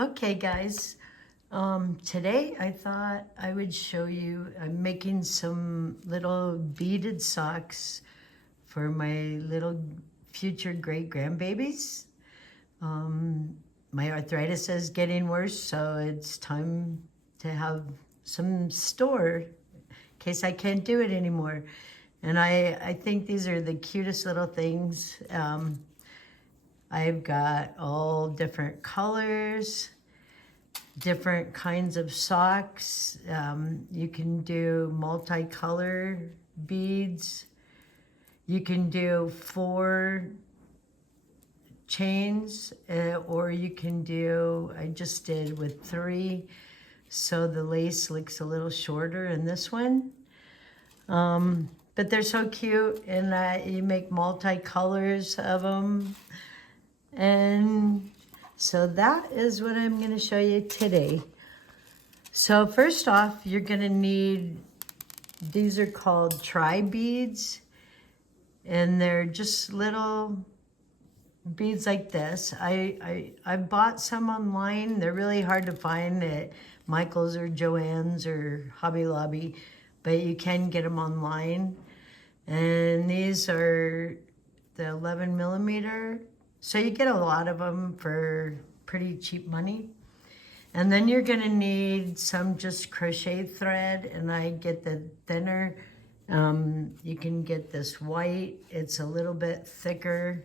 Okay guys, today I thought I would show you, I'm making some little beaded socks for my little future great grandbabies. My arthritis is getting worse, so it's time to have some store in case I can't do it anymore. And I think these are the cutest little things. I've got all different colors, different kinds of socks. You can do multicolor beads. You can do 4 chains, or you can do, I just did with 3, so the lace looks a little shorter in this one. But they're so cute, and you make multicolors of them. And so that is what I'm going to show you today. So first off, you're going to need, these are called tri-beads, and they're just little beads like this. I bought some online. They're really hard to find at Michael's or Joann's or Hobby Lobby, but you can get them online. And these are the 11 millimeter. So you get a lot of them for pretty cheap money. And then you're gonna need some just crochet thread, and I get the thinner. You can get this white, it's a little bit thicker.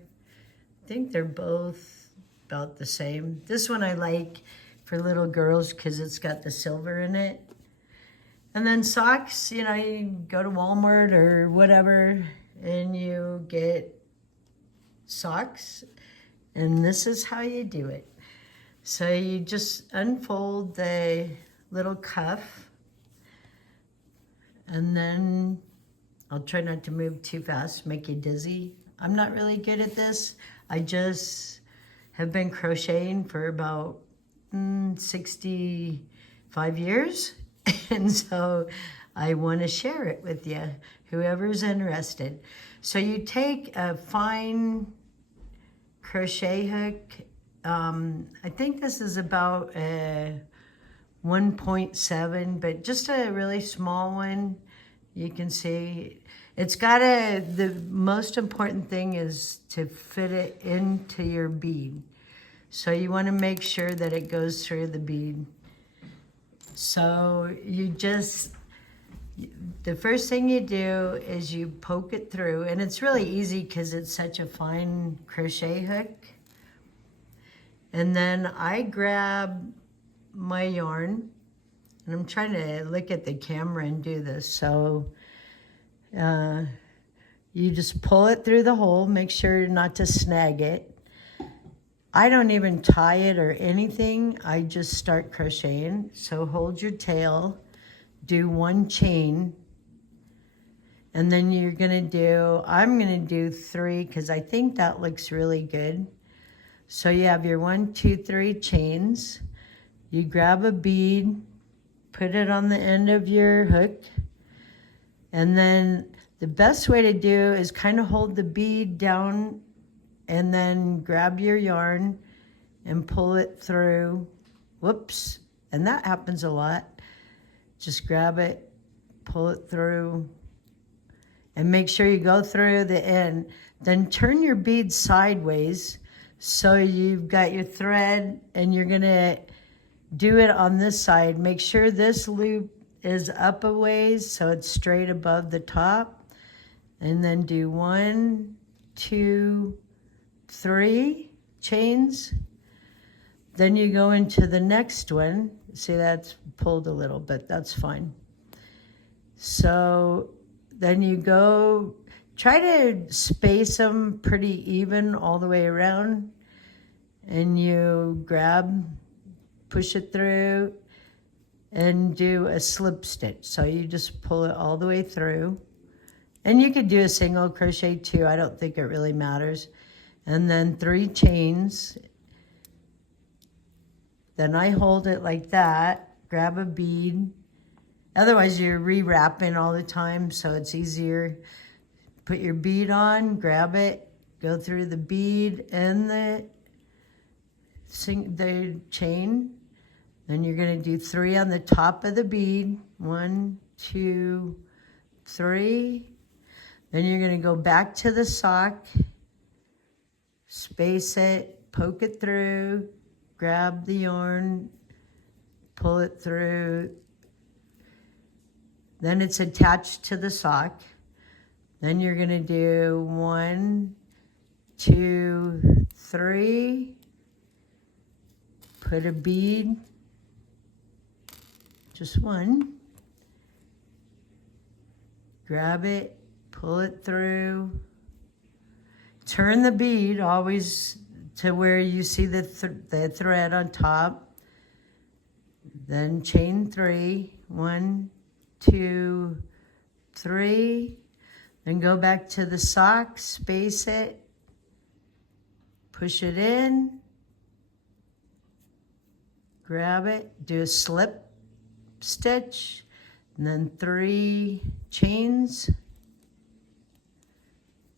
I think they're both about the same. This one I like for little girls because it's got the silver in it. And then socks, you know, you go to Walmart or whatever and you get socks. And this is how you do it. So you just unfold the little cuff, and then I'll try not to move too fast, make you dizzy. I'm not really good at this. I just have been crocheting for about 65 years. And so I want to share it with you, whoever's interested. So you take a fine crochet hook. I think this is about a 1.7, but just a really small one. You can see it's got the most important thing is to fit it into your bead. So you want to make sure that it goes through the bead. So you just, the first thing you do is you poke it through, and it's really easy because it's such a fine crochet hook. And then I grab my yarn, and I'm trying to look at the camera and do this. So you just pull it through the hole, make sure not to snag it. I don't even tie it or anything. I just start crocheting. So hold your tail, do 1 chain, and then you're gonna do, I'm gonna do 3 because I think that looks really good. So you have your 1, 2, 3 chains. You grab a bead, put it on the end of your hook, and then the best way to do is kind of hold the bead down and then grab your yarn and pull it through. Whoops, and that happens a lot. Just grab it, pull it through, and make sure you go through the end. Then turn your bead sideways so you've got your thread, and you're gonna do it on this side. Make sure this loop is up a ways so it's straight above the top. And then do 1, 2, 3 chains. Then you go into the next one. See, that's pulled a little bit, that's fine. So then you go, try to space them pretty even all the way around, and you grab, push it through, and do a slip stitch. So you just pull it all the way through. And you could do a single crochet too, I don't think it really matters. And then 3 chains. Then I hold it like that, grab a bead. Otherwise you're rewrapping all the time, so it's easier. Put your bead on, grab it, go through the bead and the the chain. Then you're going to do 3 on the top of the bead. 1, 2, 3. Then you're going to go back to the sock, space it, poke it through, grab the yarn, pull it through. Then it's attached to the sock. Then you're going to do 1, 2, 3. Put a bead, just 1. Grab it, pull it through. Turn the bead always to where you see the thread on top. Then chain 3. 1, 2, 3. Then go back to the sock, space it, push it in, grab it, do a slip stitch, and then 3 chains.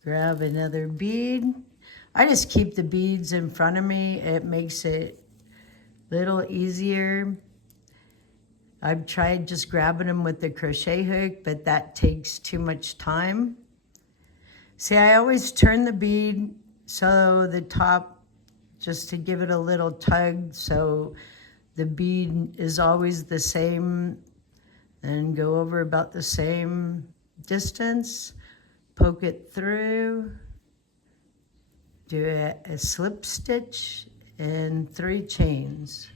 Grab another bead. I just keep the beads in front of me. It makes it a little easier. I've tried just grabbing them with the crochet hook, but that takes too much time. See, I always turn the bead so the top, just to give it a little tug, so the bead is always the same, and go over about the same distance. Poke it through, do a slip stitch, and 3 chains.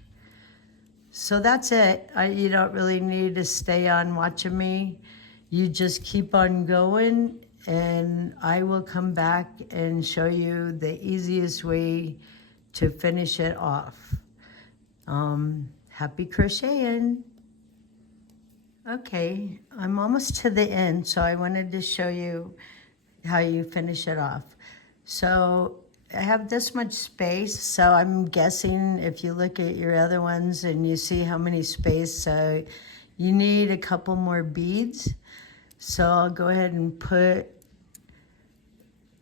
So that's it. You don't really need to stay on watching me. You just keep on going, and I will come back and show you the easiest way to finish it off. Happy crocheting. Okay, I'm almost to the end, so I wanted to show you how you finish it off. So I have this much space, so I'm guessing if you look at your other ones and you see how many space, so you need a couple more beads. So I'll go ahead and put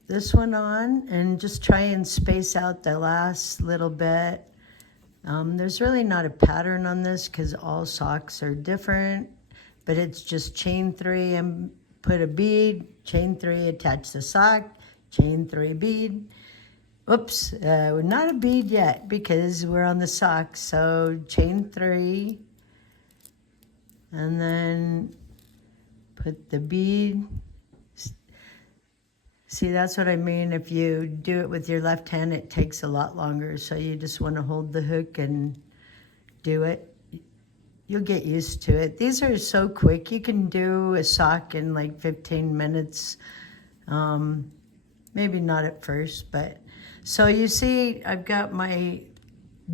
this one on and just try and space out the last little bit. There's really not a pattern on this because all socks are different, but it's just chain 3 and put a bead, chain 3, attach the sock, chain 3 bead. Oops, we're not a bead yet because we're on the sock. So chain 3, and then put the bead. See, that's what I mean. If you do it with your left hand, it takes a lot longer. So you just want to hold the hook and do it. You'll get used to it. These are so quick. You can do a sock in like 15 minutes. Maybe not at first, but so you see I've got my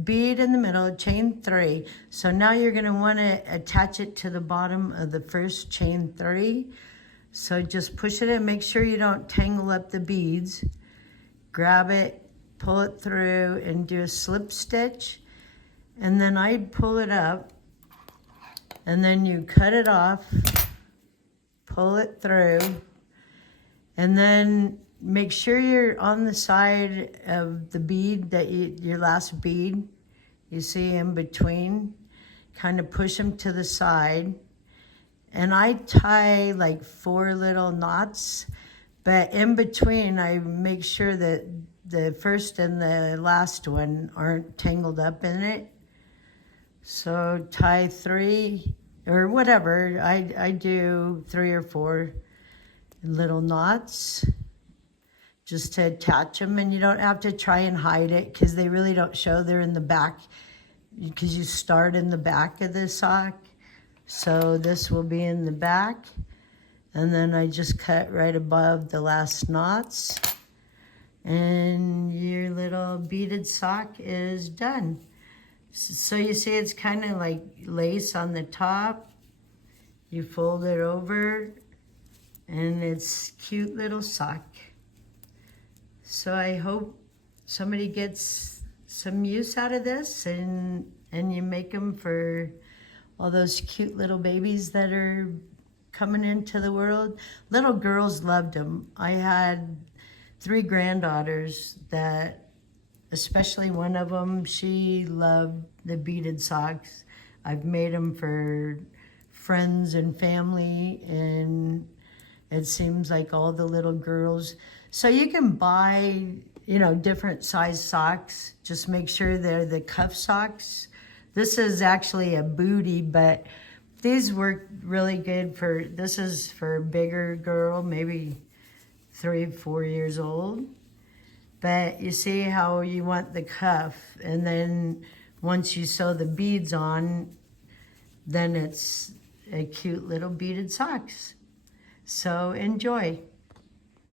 bead in the middle, chain 3. So now you're going to want to attach it to the bottom of the first chain 3. So just push it in, make sure you don't tangle up the beads. Grab it, pull it through, and do a slip stitch. And then I'd pull it up, and then you cut it off, pull it through, and then make sure you're on the side of the bead that your last bead, you see in between, kind of push them to the side. And I tie like 4 little knots, but in between I make sure that the first and the last one aren't tangled up in it. So tie 3 or whatever, I do 3 or 4 little knots just to attach them, and you don't have to try and hide it because they really don't show. They're in the back because you start in the back of the sock. So this will be in the back, and then I just cut right above the last knots, and your little beaded sock is done. So you see it's kind of like lace on the top. You fold it over, and it's cute little sock. So I hope somebody gets some use out of this, and you make them for all those cute little babies that are coming into the world. Little girls loved them. I had 3 granddaughters that especially one of them, she loved the beaded socks. I've made them for friends and family, and it seems like all the little girls. So you can buy, you know, different size socks. Just make sure they're the cuff socks. This is actually a booty, but these work really good for, this is for a bigger girl, maybe 3, 4 years old. But you see how you want the cuff, and then once you sew the beads on, then it's a cute little beaded socks. So enjoy.